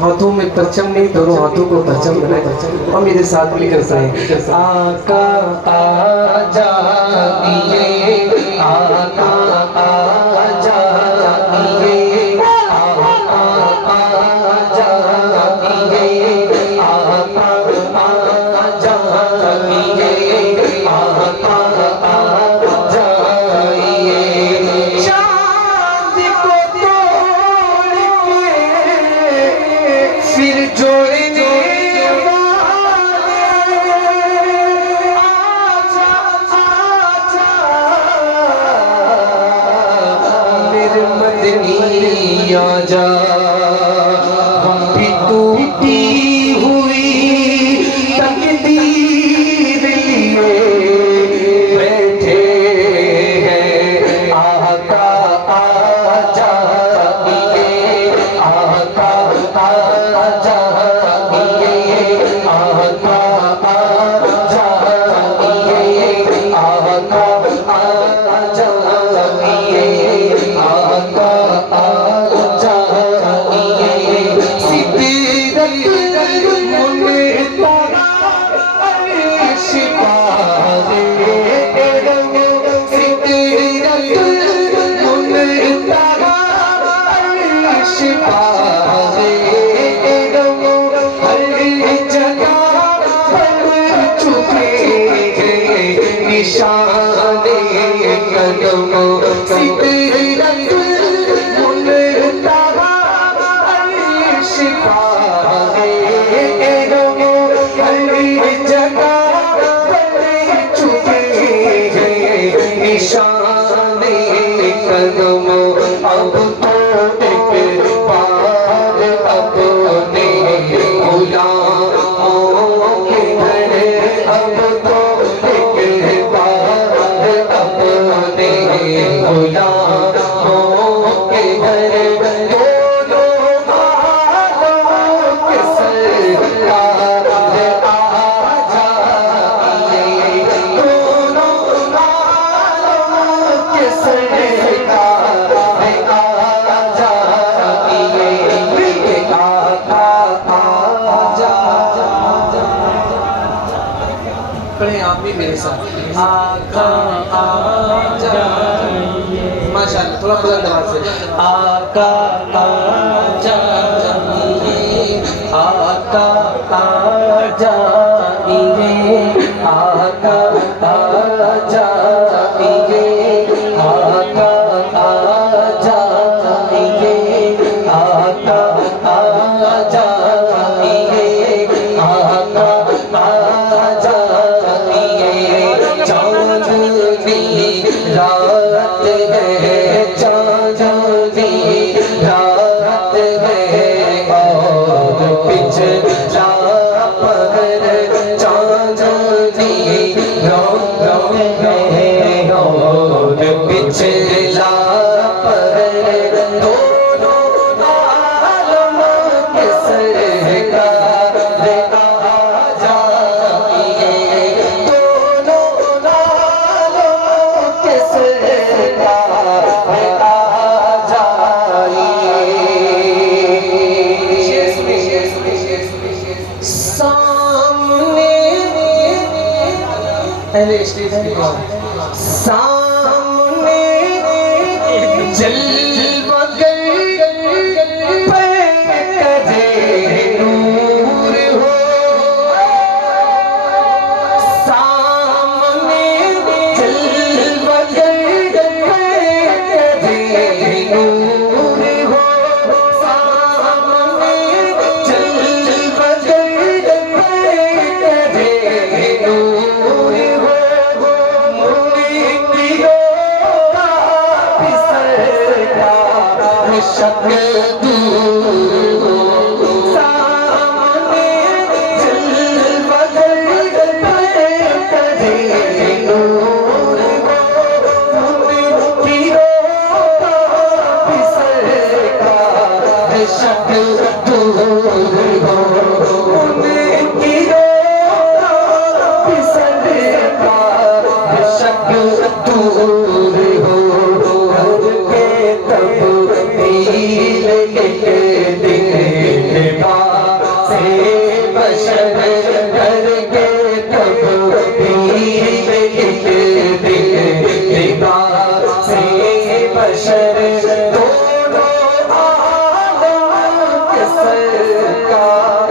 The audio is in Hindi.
हाथों में परचम नहीं, दोनों हाथों को परचम बनाए और मेरे साथ मिलकर सुनाए। आका आजा दिए, आका आजा दिए, आका आजा दिए, आका आजा दिए, आका आजा दिए। चांद को तोड़ के फिर जोड़ने आजा, हम भी टूटी हुई तकदीर लिए बैठे हैं। आका आजा दिए, आका आजा दिए, आका आजा दिए, आका आजा दिए, आका निशाने कदमों सिदरत मुनतहा अर्श पाए गमो हर जगह बन चुके हैं निशाने कदमों। अब तो एक बार अपने गुलामों के घर, अब तो गुलामों के घर दोनों हालों के सरकार आजा दिए, दोनों हालों के सरकार आजा दिए, आका आजा। पढ़े आप भी मेरे साथ, आका आजा। माशाअल्लाह, थोड़ा बुलंद आवाज से। आका आजा दिए, आका आजा दिए, आका आजा दिए, आका आजा दिए, आका आजा दिए, आका आजा दिए। चांदनी रात है, चांदनी रात है और पिछला पहर चांदनी रात है और पिछला पहर दोनों आलमों के सरकार आजा दिए, दोनों आलमों के सरकार आजा दिए। सामने सामने जलवगर पे करे नूर हो, सामने जलवगर पे करे नूर हो, सामने जलवगर पे करे नूर हो। शक दूर हो, सामने जलवगर पे करे नूर हो, उनकी सरकार शक दूर हो, उनकी सरकार शक दूर हो। सरकार